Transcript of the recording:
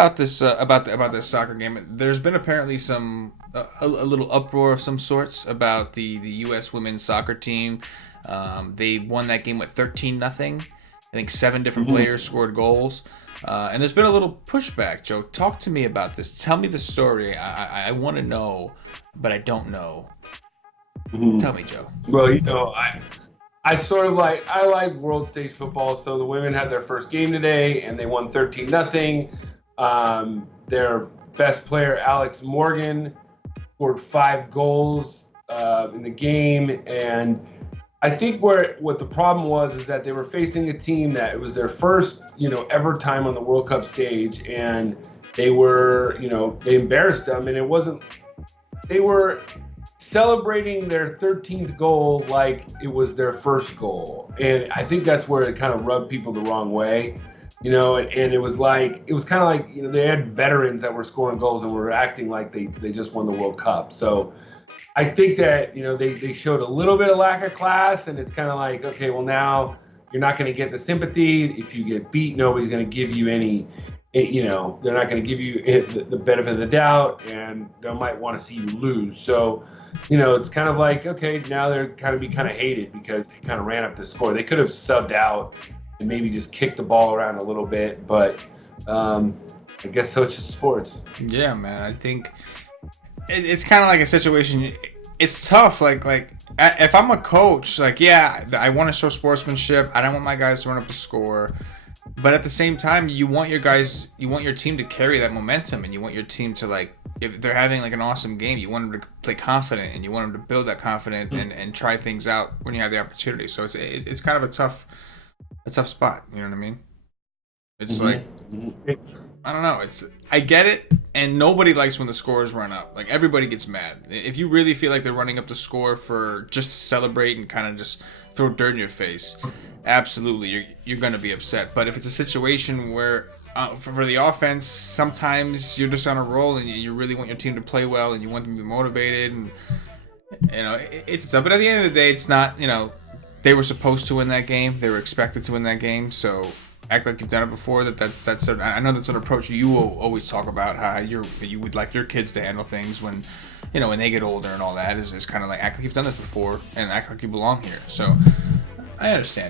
about this about this soccer game. There's been apparently some a little uproar of some sorts about the U.S. women's soccer team. They won that game with 13-0. I think 7 different players scored goals. And there's been a little pushback. Joe, talk to me about this. Tell me the story. I want to know, but I don't know. Tell me, Joe. Well, I sort of I like world stage football. So the women had their first game today, and they won 13-0. Their best player, Alex Morgan, scored 5 goals in the game, and I think what the problem was is that they were facing a team that it was their first, ever time on the World Cup stage, and they were, they embarrassed them, and they were celebrating their 13th goal like it was their first goal, and I think that's where it kind of rubbed people the wrong way, and it was kind of like they had veterans that were scoring goals and were acting like they just won the World Cup, so. I think that, they showed a little bit of lack of class, and it's kind of like, okay, well, now you're not going to get the sympathy. If you get beat, nobody's going to give you any, they're not going to give you the benefit of the doubt, and they might want to see you lose. So, it's kind of like, okay, now they're kind of hated because they kind of ran up the score. They could have subbed out and maybe just kicked the ball around a little bit, but I guess so. It's just sports. Yeah, man. I think it's kind of like a situation. It's tough. Like if I'm a coach, I want to show sportsmanship. I don't want my guys to run up a score, but at the same time, you want your team to carry that momentum, and you want your team to if they're having an awesome game, you want them to play confident, and you want them to build that confidence and try things out when you have the opportunity. So it's kind of a tough spot. You know what I mean? It's I don't know. I get it, and nobody likes when the scores run up. Everybody gets mad. If you really feel like they're running up the score for just to celebrate and kind of just throw dirt in your face, absolutely, you're going to be upset. But if it's a situation where for the offense, sometimes you're just on a roll and you really want your team to play well and you want them to be motivated, and it's tough. But at the end of the day, it's not. They were supposed to win that game. They were expected to win that game. So. Act like you've done it before. That's I know that's an approach you will always talk about, how you would like your kids to handle things when they get older and all that is kind of like act like you've done this before and act like you belong here. So I understand